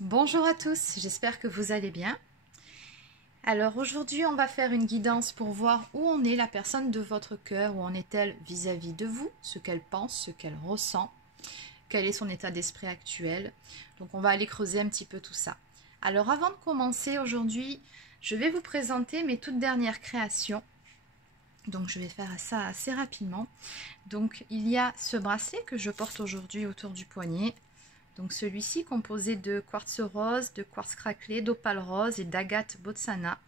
Bonjour à tous, j'espère que vous allez bien. Alors aujourd'hui on va faire une guidance pour voir où en est la personne de votre cœur, où en est-elle vis-à-vis de vous, ce qu'elle pense, ce qu'elle ressent, quel est son état d'esprit actuel. Donc on va aller creuser un petit peu tout ça. Alors avant de commencer aujourd'hui, je vais vous présenter mes toutes dernières créations. Donc je vais faire ça assez rapidement. Donc il y a ce bracelet que je porte aujourd'hui autour du poignet. Donc celui-ci composé de quartz rose, de quartz craquelé, d'opale rose et d'agate botsana.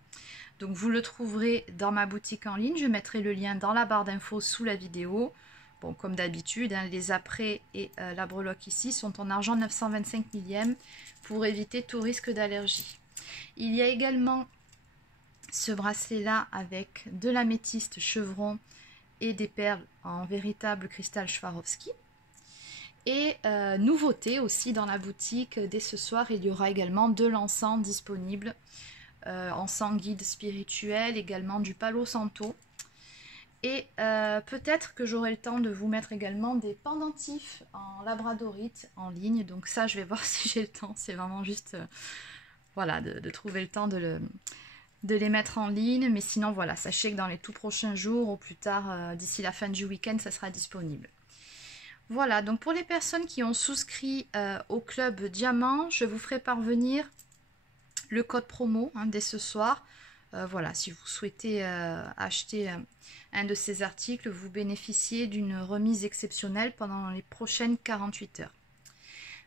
Donc vous le trouverez dans ma boutique en ligne. Je mettrai le lien dans la barre d'infos sous la vidéo. Bon, comme d'habitude, hein, les apprêts et la breloque ici sont en argent 925 millième pour éviter tout risque d'allergie. Il y a également ce bracelet-là avec de l'améthyste chevron et des perles en véritable cristal Swarovski. Et nouveauté aussi dans la boutique, dès ce soir, il y aura également de l'encens disponible. Encens guide spirituel, également du Palo Santo. Et peut-être que j'aurai le temps de vous mettre également des pendentifs en labradorite en ligne. Donc ça, je vais voir si j'ai le temps. C'est vraiment juste voilà, de trouver le temps de les mettre en ligne. Mais sinon, voilà, sachez que dans les tout prochains jours, ou plus tard, d'ici la fin du week-end, ça sera disponible. Voilà, donc pour les personnes qui ont souscrit au club Diamant, je vous ferai parvenir le code promo dès ce soir. Voilà, si vous souhaitez acheter un de ces articles, vous bénéficiez d'une remise exceptionnelle pendant les prochaines 48 heures.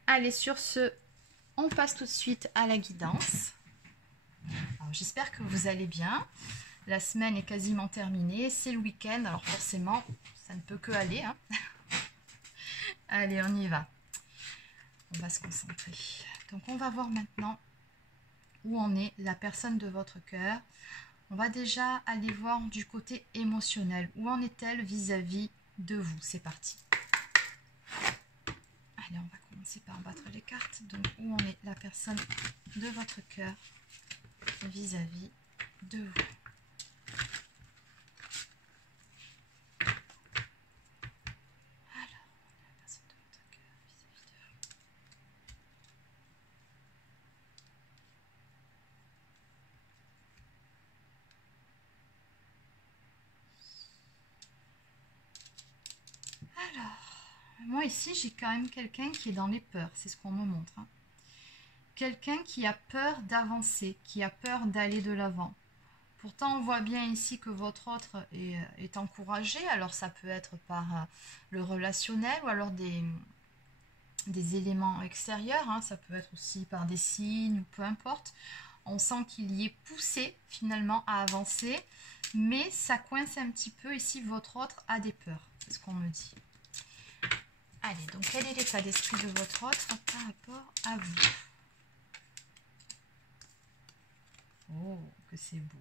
Allez, sur ce, on passe tout de suite à la guidance. J'espère que vous allez bien. La semaine est quasiment terminée, c'est le week-end, alors forcément, ça ne peut que aller. Allez, on y va. On va se concentrer. Donc, on va voir maintenant où en est la personne de votre cœur. On va déjà aller voir du côté émotionnel. Où en est-elle vis-à-vis de vous? C'est parti. Allez, on va commencer par battre les cartes. Donc, où en est la personne de votre cœur vis-à-vis de vous? Moi ici j'ai quand même quelqu'un qui est dans les peurs, c'est ce qu'on me montre. Quelqu'un qui a peur d'avancer, qui a peur d'aller de l'avant. Pourtant on voit bien ici que votre autre est encouragé, alors ça peut être par le relationnel ou alors des éléments extérieurs, ça peut être aussi par des signes ou peu importe. On sent qu'il y est poussé finalement à avancer, mais ça coince un petit peu ici, votre autre a des peurs, c'est ce qu'on me dit. Allez, donc quel est l'état d'esprit de votre autre par rapport à vous? Oh, que c'est beau.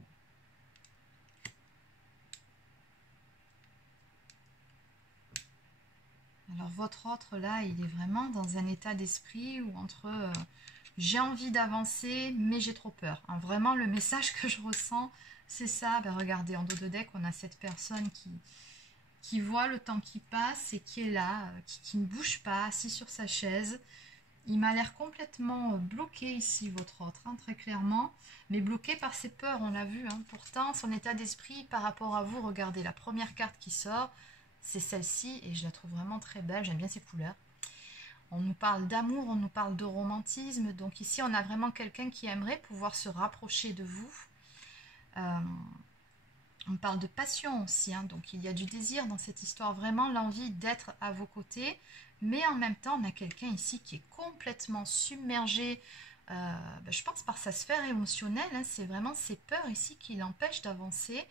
Alors votre autre là, il est vraiment dans un état d'esprit où entre j'ai envie d'avancer, mais j'ai trop peur. Vraiment, le message que je ressens, c'est ça. Ben, regardez, en dos de deck, on a cette personne qui voit le temps qui passe et qui est là, qui ne bouge pas, assis sur sa chaise. Il m'a l'air complètement bloqué ici, votre autre, très clairement, mais bloqué par ses peurs, on l'a vu. Pourtant, son état d'esprit par rapport à vous, regardez, la première carte qui sort, c'est celle-ci, et je la trouve vraiment très belle, j'aime bien ses couleurs. On nous parle d'amour, on nous parle de romantisme, donc ici, on a vraiment quelqu'un qui aimerait pouvoir se rapprocher de vous. On parle de passion aussi, donc il y a du désir dans cette histoire, vraiment l'envie d'être à vos côtés, mais en même temps, on a quelqu'un ici qui est complètement submergé, je pense par sa sphère émotionnelle, c'est vraiment ses peurs ici qui l'empêchent d'avancer.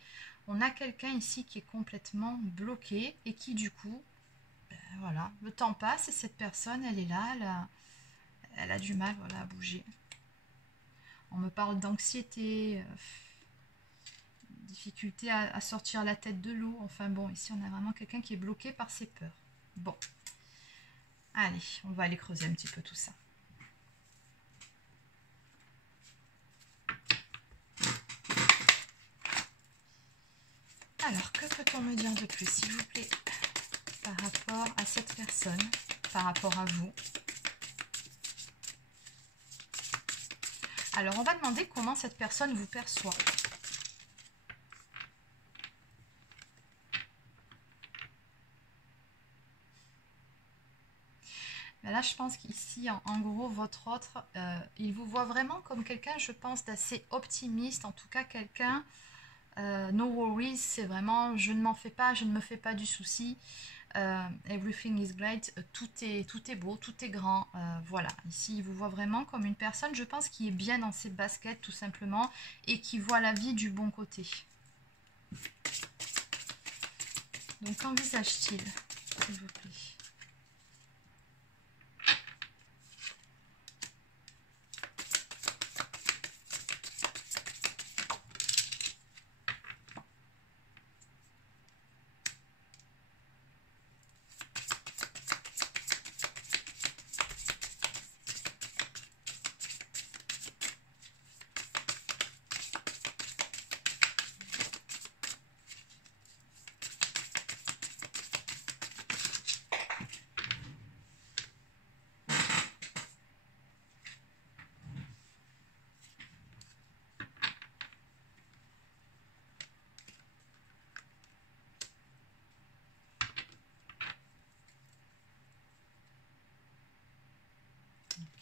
On a quelqu'un ici qui est complètement bloqué et qui du coup, voilà, le temps passe et cette personne, elle est là, elle a du mal à bouger. On me parle d'anxiété, difficulté à sortir la tête de l'eau. Enfin bon, ici on a vraiment quelqu'un qui est bloqué par ses peurs. Bon, allez, on va aller creuser un petit peu tout ça. Alors, que peut-on me dire de plus, s'il vous plaît, par rapport à cette personne, par rapport à vous? Alors, on va demander comment cette personne vous perçoit. Ben là, je pense qu'ici, en gros, votre autre, il vous voit vraiment comme quelqu'un, je pense, d'assez optimiste. En tout cas, quelqu'un, no worries, c'est vraiment, je ne m'en fais pas, je ne me fais pas du souci. Everything is great, tout est beau, tout est grand, voilà. Ici, il vous voit vraiment comme une personne, je pense, qui est bien dans ses baskets, tout simplement, et qui voit la vie du bon côté. Donc, qu'envisage-t-il, s'il vous plaît?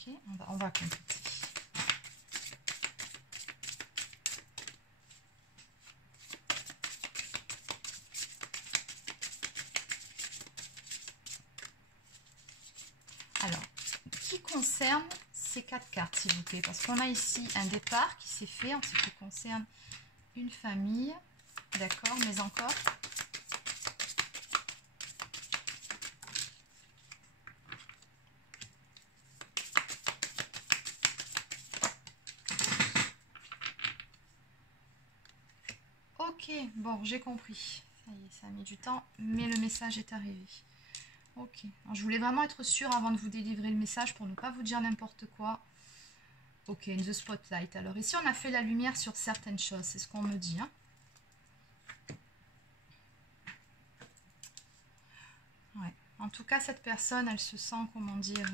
Ok, on va compléter. Alors, qui concerne ces 4 cartes, s'il vous plaît? Parce qu'on a ici un départ qui s'est fait en ce qui concerne une famille. D'accord, mais encore. Ok, bon, j'ai compris. Ça y est, ça a mis du temps, mais le message est arrivé. Ok, alors, je voulais vraiment être sûre avant de vous délivrer le message pour ne pas vous dire n'importe quoi. Ok, in the spotlight. Alors ici, on a fait la lumière sur certaines choses, c'est ce qu'on me dit. Hein. Ouais. En tout cas, cette personne, elle se sent, comment dire...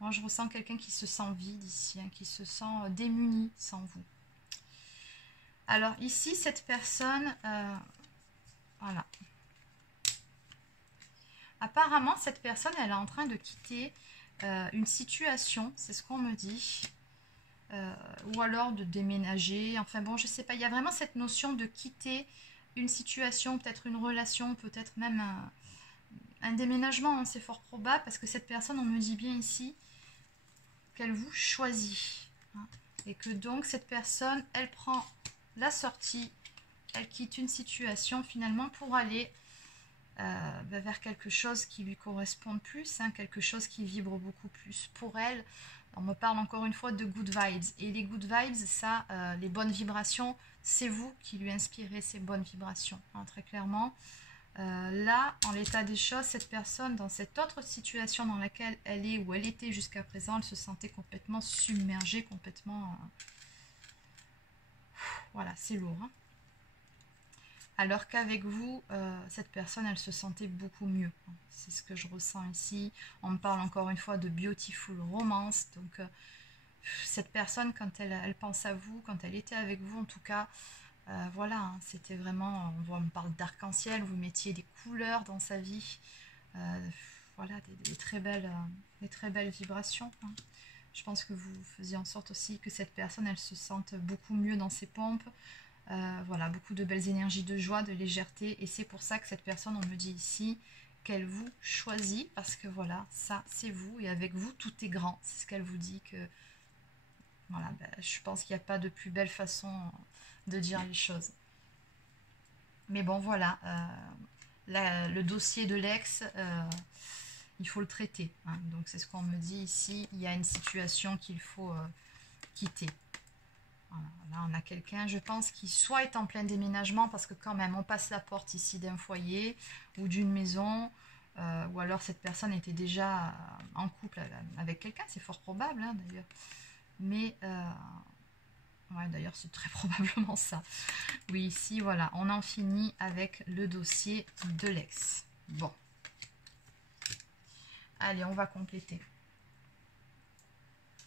Moi, je ressens quelqu'un qui se sent vide ici, hein, qui se sent démuni sans vous. Alors ici, cette personne... voilà. Apparemment, cette personne, elle est en train de quitter une situation, c'est ce qu'on me dit. Ou alors de déménager, enfin bon, je sais pas. Il y a vraiment cette notion de quitter une situation, peut-être une relation, peut-être même un déménagement, hein, c'est fort probable, parce que cette personne, on me dit bien ici qu'elle vous choisit. Hein, et que donc, cette personne, elle prend la sortie, elle quitte une situation finalement pour aller vers quelque chose qui lui corresponde plus, hein, quelque chose qui vibre beaucoup plus pour elle. On me parle encore une fois de good vibes. Et les good vibes, ça, les bonnes vibrations, c'est vous qui lui inspirez ces bonnes vibrations, hein, très clairement. Là, en l'état des choses, cette personne, dans cette autre situation dans laquelle elle est, ou elle était jusqu'à présent, elle se sentait complètement submergée, complètement... voilà, c'est lourd. Hein. Alors qu'avec vous, cette personne, elle se sentait beaucoup mieux. C'est ce que je ressens ici. On me parle encore une fois de beautiful romance. Donc, cette personne, quand elle pense à vous, quand elle était avec vous, en tout cas, voilà, hein, c'était vraiment, on me parle d'arc-en-ciel, vous mettiez des couleurs dans sa vie. Voilà, des très belles vibrations. Hein. Je pense que vous faisiez en sorte aussi que cette personne, elle se sente beaucoup mieux dans ses pompes. Voilà, beaucoup de belles énergies de joie, de légèreté, et c'est pour ça que cette personne, on me dit ici qu'elle vous choisit, parce que voilà, ça c'est vous, et avec vous tout est grand, c'est ce qu'elle vous dit, que voilà, ben, je pense qu'il n'y a pas de plus belle façon de dire les choses. Mais bon, voilà, le dossier de l'ex, il faut le traiter, hein. Donc c'est ce qu'on me dit ici, il y a une situation qu'il faut quitter. Voilà, là, on a quelqu'un, je pense, qui soit est en plein déménagement, parce que quand même, on passe la porte ici d'un foyer ou d'une maison, ou alors cette personne était déjà en couple avec quelqu'un, c'est fort probable, hein, d'ailleurs. Mais, ouais, d'ailleurs, c'est très probablement ça. Oui, ici, voilà, on en finit avec le dossier de l'ex. Bon. Allez, on va compléter.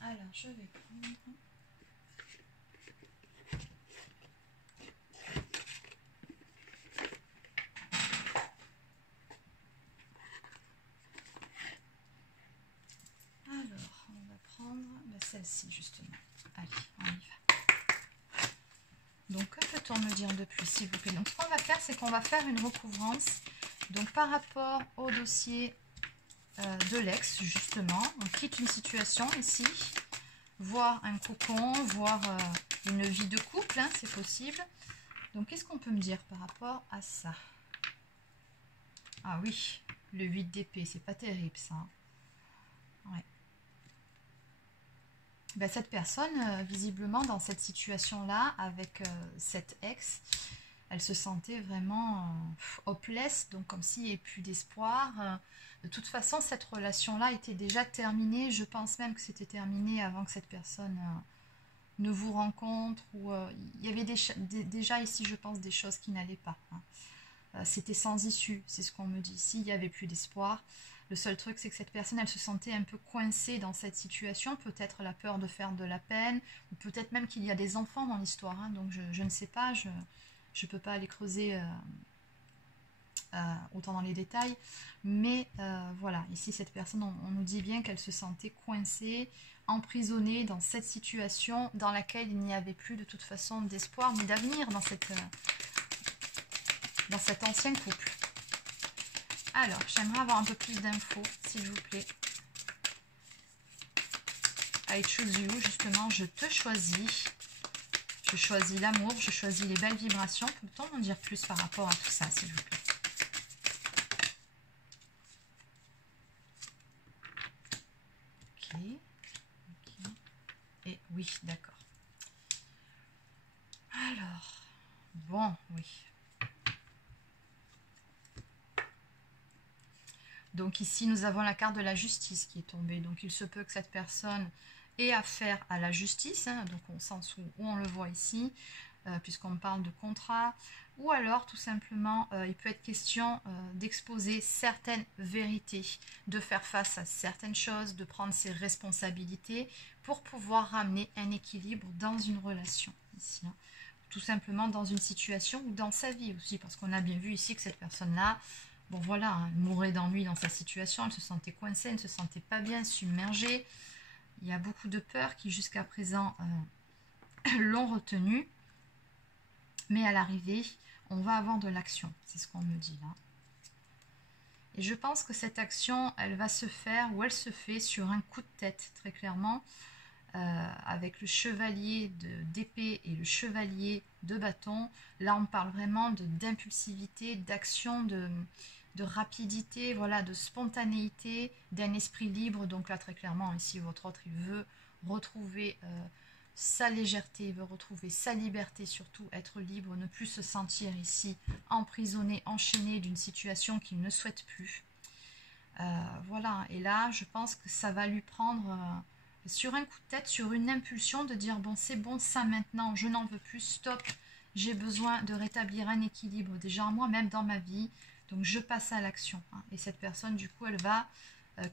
Alors, je vais prendre... Alors, on va prendre celle-ci justement. Allez, on y va. Donc, que peut-on me dire de plus, s'il vous plaît? Donc, ce qu'on va faire, c'est qu'on va faire une recouvrance. Donc, par rapport au dossier de l'ex, justement, on quitte une situation ici, voir un cocon, voir une vie de couple, hein, c'est possible. Donc, qu'est-ce qu'on peut me dire par rapport à ça? Ah oui, le 8 d'épée, c'est pas terrible ça. Ouais. Ben, cette personne, visiblement, dans cette situation-là, avec cette ex, elle se sentait vraiment hopeless, donc comme s'il n'y avait plus d'espoir. De toute façon, cette relation-là était déjà terminée. Je pense même que c'était terminé avant que cette personne ne vous rencontre. Ou il y avait déjà ici, je pense, des choses qui n'allaient pas. Hein. C'était sans issue, c'est ce qu'on me dit ici. Il n'y avait plus d'espoir. Le seul truc, c'est que cette personne, elle se sentait un peu coincée dans cette situation. Peut-être la peur de faire de la peine, ou peut-être même qu'il y a des enfants dans l'histoire. Hein. Donc je ne sais pas, je ne peux pas aller creuser autant dans les détails. Mais voilà, ici, cette personne, on nous dit bien qu'elle se sentait coincée, emprisonnée dans cette situation dans laquelle il n'y avait plus de toute façon d'espoir ni d'avenir dans cet ancien couple. Alors, j'aimerais avoir un peu plus d'infos, s'il vous plaît. I choose you, justement, je te choisis. Je choisis l'amour, je choisis les belles vibrations. Peut-on en dire plus par rapport à tout ça, s'il vous plaît? Ok. Ok. Et oui, d'accord. Alors, bon, oui. Donc ici, nous avons la carte de la justice qui est tombée. Donc il se peut que cette personne ait affaire à la justice, hein, donc au sens où on le voit ici, puisqu'on parle de contrat. Ou alors, tout simplement, il peut être question d'exposer certaines vérités, de faire face à certaines choses, de prendre ses responsabilités pour pouvoir ramener un équilibre dans une relation. Ici, hein. Tout simplement dans une situation ou dans sa vie aussi, parce qu'on a bien vu ici que cette personne-là, bon voilà, hein, elle mourait d'ennui dans sa situation, elle se sentait coincée, elle ne se sentait pas bien, submergée. Il y a beaucoup de peurs qui jusqu'à présent l'ont retenue. Mais à l'arrivée, on va avoir de l'action, c'est ce qu'on me dit là. Et je pense que cette action, elle va se faire, ou elle se fait sur un coup de tête, très clairement, avec le chevalier d'épée et le chevalier de bâton. Là, on parle vraiment d'impulsivité, d'action, de rapidité, voilà, de spontanéité, d'un esprit libre. Donc là, très clairement, ici, votre autre, il veut retrouver sa légèreté, il veut retrouver sa liberté, surtout être libre, ne plus se sentir ici emprisonné, enchaîné d'une situation qu'il ne souhaite plus. Voilà, et là, je pense que ça va lui prendre... sur un coup de tête, sur une impulsion de dire bon c'est bon, ça maintenant, je n'en veux plus, stop, j'ai besoin de rétablir un équilibre déjà en moi, même dans ma vie, donc je passe à l'action. Hein. Et cette personne, du coup, elle va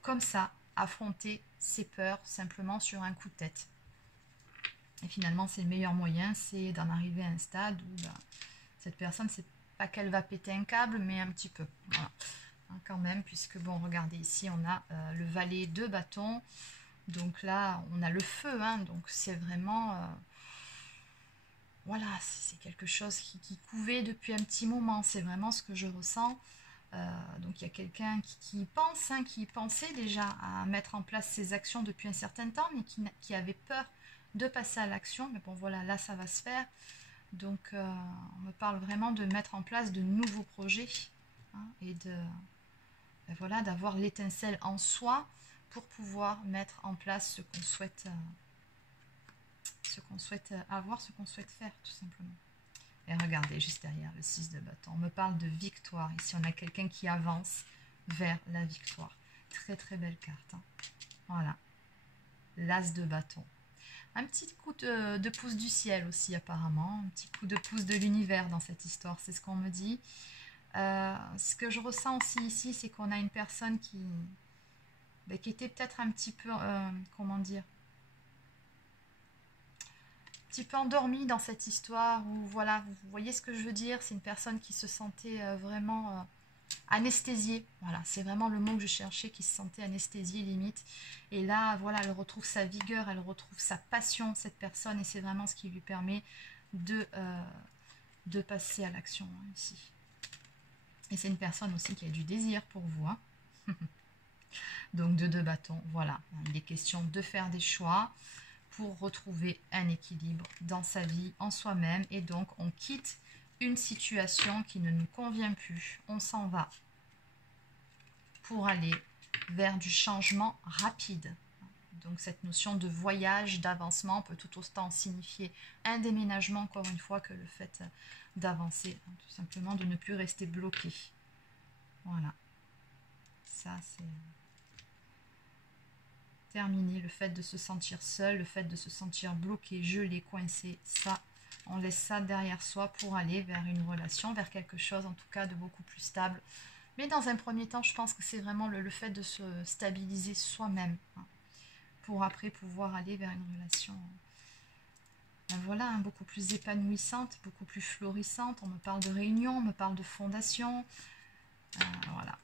comme ça affronter ses peurs simplement sur un coup de tête. Et finalement, c'est le meilleur moyen, c'est d'en arriver à un stade où cette personne, c'est pas qu'elle va péter un câble, mais un petit peu. Voilà. Hein, quand même, puisque bon, regardez ici, on a le valet de bâton. Donc là, on a le feu, hein, donc c'est vraiment... voilà, c'est quelque chose qui couvait depuis un petit moment, c'est vraiment ce que je ressens. Donc il y a quelqu'un qui pense, hein, qui pensait déjà à mettre en place ces actions depuis un certain temps, mais qui avait peur de passer à l'action. Mais bon, voilà, là, ça va se faire. Donc on me parle vraiment de mettre en place de nouveaux projets, hein, et voilà, d'avoir l'étincelle en soi pour pouvoir mettre en place ce qu'on souhaite avoir, ce qu'on souhaite faire, tout simplement. Et regardez, juste derrière le 6 de bâton, on me parle de victoire. Ici, on a quelqu'un qui avance vers la victoire. Très, très belle carte. Hein. Voilà. L'as de bâton. Un petit coup de pouce du ciel aussi, apparemment. Un petit coup de pouce de l'univers dans cette histoire, c'est ce qu'on me dit. Ce que je ressens aussi ici, c'est qu'on a une personne qui était peut-être un petit peu, comment dire, petit peu endormi dans cette histoire, ou voilà, vous voyez ce que je veux dire, c'est une personne qui se sentait vraiment anesthésiée, voilà, c'est vraiment le mot que je cherchais, qui se sentait anesthésiée limite, et là, voilà, elle retrouve sa vigueur, elle retrouve sa passion, cette personne, et c'est vraiment ce qui lui permet de passer à l'action, hein, ici. Et c'est une personne aussi qui a du désir pour vous, hein. Donc de 2 bâtons, voilà, il est question de faire des choix pour retrouver un équilibre dans sa vie, en soi-même, et donc on quitte une situation qui ne nous convient plus, on s'en va pour aller vers du changement rapide. Donc cette notion de voyage, d'avancement peut tout autant signifier un déménagement, encore une fois, que le fait d'avancer, hein, tout simplement de ne plus rester bloqué. Voilà, ça c'est terminé, le fait de se sentir seul, le fait de se sentir bloqué, gelé, coincé, ça, on laisse ça derrière soi pour aller vers une relation, vers quelque chose en tout cas de beaucoup plus stable. Mais dans un premier temps, je pense que c'est vraiment le fait de se stabiliser soi-même, hein, pour après pouvoir aller vers une relation, ben voilà, hein, beaucoup plus épanouissante, beaucoup plus florissante. On me parle de réunion, on me parle de fondation, voilà.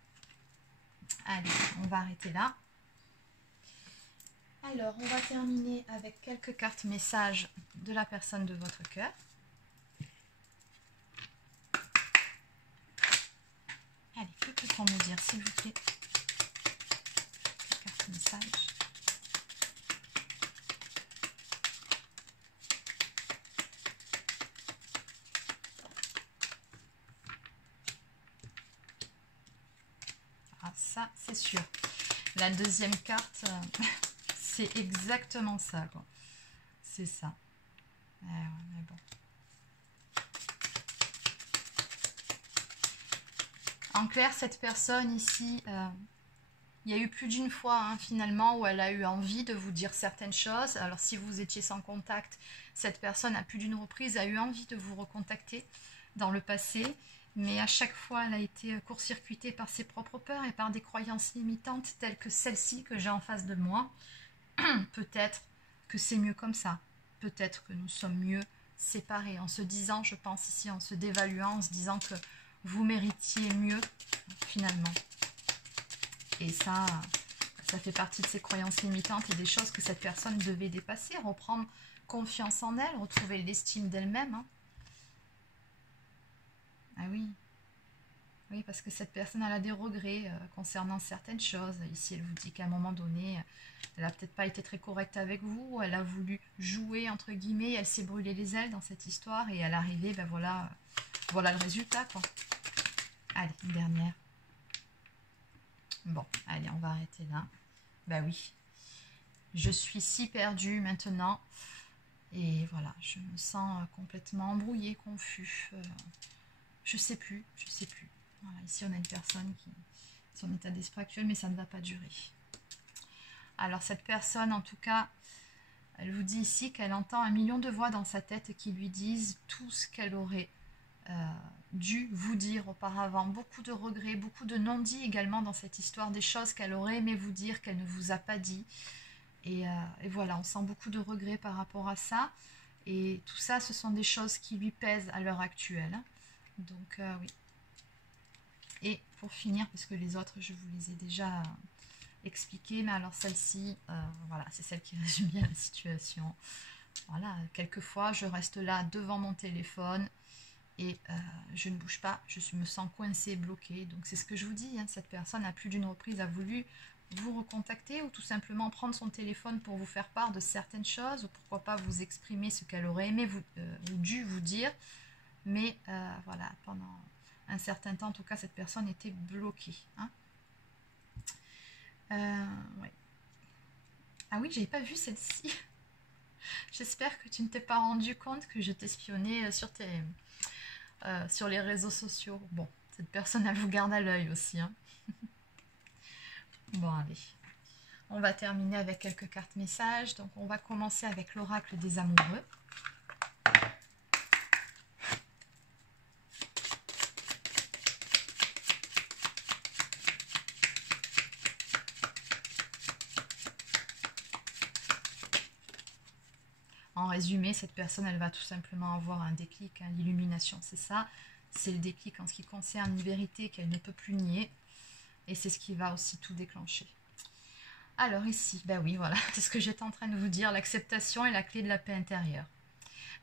Allez, on va arrêter là. Alors, on va terminer avec quelques cartes messages de la personne de votre cœur. Allez, que peut-on me dire, s'il vous plaît? Quelques cartes messages. Ah, ça, c'est sûr. La deuxième carte... c'est exactement ça, quoi. C'est ça. Ouais, mais bon. En clair, cette personne ici, il y a eu plus d'une fois, hein, finalement, où elle a eu envie de vous dire certaines choses. Alors, si vous étiez sans contact, cette personne, à plus d'une reprise, a eu envie de vous recontacter dans le passé. Mais à chaque fois, elle a été court-circuitée par ses propres peurs et par des croyances limitantes telles que celle-ci que j'ai en face de moi. Peut-être que c'est mieux comme ça. Peut-être que nous sommes mieux séparés. En se disant, je pense ici, en se dévaluant, en se disant que vous méritiez mieux, finalement. Et ça fait partie de ces croyances limitantes et des choses que cette personne devait dépasser, reprendre confiance en elle, retrouver l'estime d'elle-même. Hein. Ah oui. Oui, parce que cette personne, elle a des regrets concernant certaines choses. Ici, elle vous dit qu'à un moment donné, elle n'a peut-être pas été très correcte avec vous, elle a voulu jouer, entre guillemets, elle s'est brûlé les ailes dans cette histoire, et à l'arrivée, ben voilà, voilà le résultat, quoi. Allez, une dernière. Bon, allez, on va arrêter là. Ben oui, je suis si perdue maintenant, et voilà, je me sens complètement embrouillée, confus. Je sais plus, je sais plus. Voilà, ici, on a une personne qui est son état d'esprit actuel, mais ça ne va pas durer. Alors, cette personne, en tout cas, elle vous dit ici qu'elle entend 1 million de voix dans sa tête qui lui disent tout ce qu'elle aurait dû vous dire auparavant. Beaucoup de regrets, beaucoup de non-dits également dans cette histoire, des choses qu'elle aurait aimé vous dire, qu'elle ne vous a pas dit. Et voilà, on sent beaucoup de regrets par rapport à ça. Et tout ça, ce sont des choses qui lui pèsent à l'heure actuelle. Donc, oui. Et pour finir, parce que les autres, je vous les ai déjà expliquées, mais alors celle-ci, voilà, c'est celle qui résume bien la situation. Voilà, quelquefois, je reste là devant mon téléphone et je ne bouge pas, me sens coincée, bloquée. Donc, c'est ce que je vous dis, hein, cette personne, à plus d'une reprise, a voulu vous recontacter ou tout simplement prendre son téléphone pour vous faire part de certaines choses, ou pourquoi pas vous exprimer ce qu'elle aurait aimé ou dû vous dire. Mais voilà, pendant un certain temps, en tout cas, cette personne était bloquée. Hein. Ouais. Ah oui, j'avais pas vu celle-ci. J'espère que tu ne t'es pas rendu compte que je t'espionnais sur les réseaux sociaux. Bon, cette personne, elle vous garde à l'œil aussi. Hein. Bon, allez. On va terminer avec quelques cartes messages. Donc, on va commencer avec l'oracle des amoureux. En résumé, cette personne, elle va tout simplement avoir un déclic, hein, l'illumination, c'est ça. C'est le déclic en ce qui concerne une vérité qu'elle ne peut plus nier. Et c'est ce qui va aussi tout déclencher. Alors ici, ben oui, voilà, c'est ce que j'étais en train de vous dire. L'acceptation est la clé de la paix intérieure.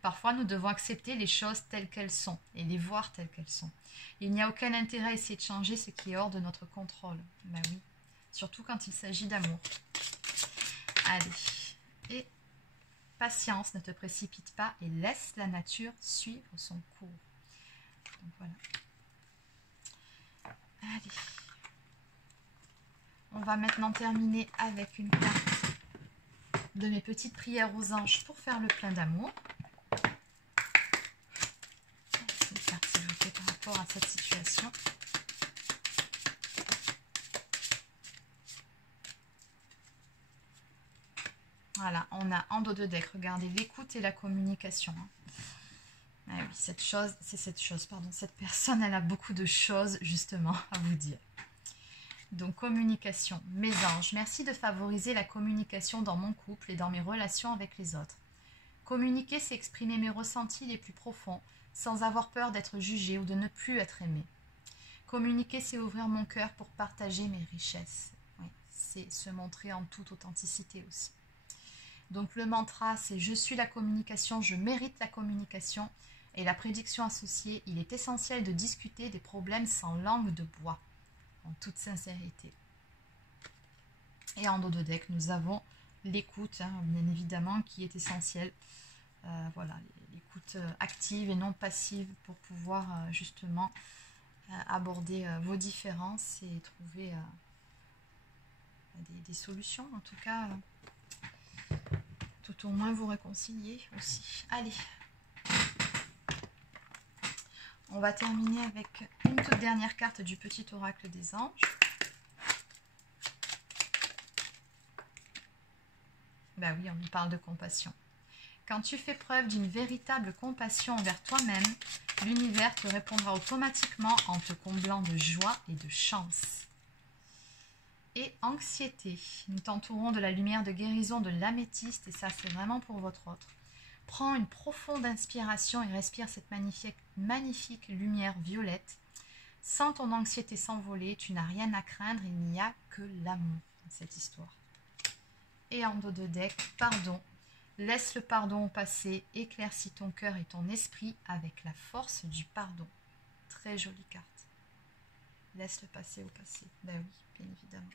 Parfois, nous devons accepter les choses telles qu'elles sont et les voir telles qu'elles sont. Il n'y a aucun intérêt à essayer de changer ce qui est hors de notre contrôle. Ben oui, surtout quand il s'agit d'amour. Allez, et patience, ne te précipite pas et laisse la nature suivre son cours. Donc voilà. Allez. On va maintenant terminer avec une carte de mes petites prières aux anges pour faire le plein d'amour. C'est une carte évoquée par rapport à cette situation. Voilà, on a en dos de deck, regardez, l'écoute et la communication. Ah oui, cette personne, elle a beaucoup de choses justement à vous dire. Donc, communication. Mes anges, merci de favoriser la communication dans mon couple et dans mes relations avec les autres. Communiquer, c'est exprimer mes ressentis les plus profonds, sans avoir peur d'être jugé ou de ne plus être aimé. Communiquer, c'est ouvrir mon cœur pour partager mes richesses. Oui, c'est se montrer en toute authenticité aussi. Donc, le mantra, c'est « Je suis la communication, je mérite la communication ». Et la prédiction associée, il est essentiel de discuter des problèmes sans langue de bois. En toute sincérité. Et en dos de deck, nous avons l'écoute, hein, bien évidemment, qui est essentielle. Voilà, l'écoute active et non passive pour pouvoir justement aborder vos différences et trouver des solutions, en tout cas, tout au moins vous réconcilier aussi. Allez, on va terminer avec une toute dernière carte du petit oracle des anges. Ben oui, on nous parle de compassion. Quand tu fais preuve d'une véritable compassion envers toi-même, l'univers te répondra automatiquement en te comblant de joie et de chance. Et anxiété, nous t'entourons de la lumière de guérison de l'améthyste, et ça c'est vraiment pour votre autre. Prends une profonde inspiration et respire cette magnifique lumière violette. Sans ton anxiété s'envoler, tu n'as rien à craindre, il n'y a que l'amour dans cette histoire. Et en dos de deck, pardon. Laisse le pardon au passé, éclaircis ton cœur et ton esprit avec la force du pardon. Très jolie carte. Laisse le passé au passé. Ben oui, bien évidemment.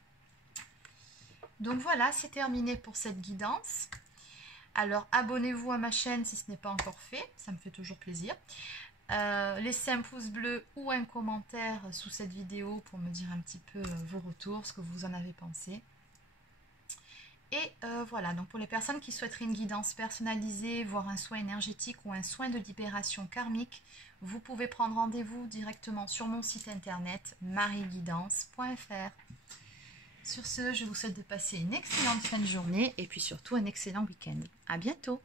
Donc voilà, c'est terminé pour cette guidance. Alors, abonnez-vous à ma chaîne si ce n'est pas encore fait, ça me fait toujours plaisir. Laissez un pouce bleu ou un commentaire sous cette vidéo pour me dire un petit peu vos retours, ce que vous en avez pensé. Et voilà, donc pour les personnes qui souhaiteraient une guidance personnalisée, voire un soin énergétique ou un soin de libération karmique, vous pouvez prendre rendez-vous directement sur mon site internet marieguidance.fr. Sur ce, je vous souhaite de passer une excellente fin de journée et puis surtout un excellent week-end. À bientôt!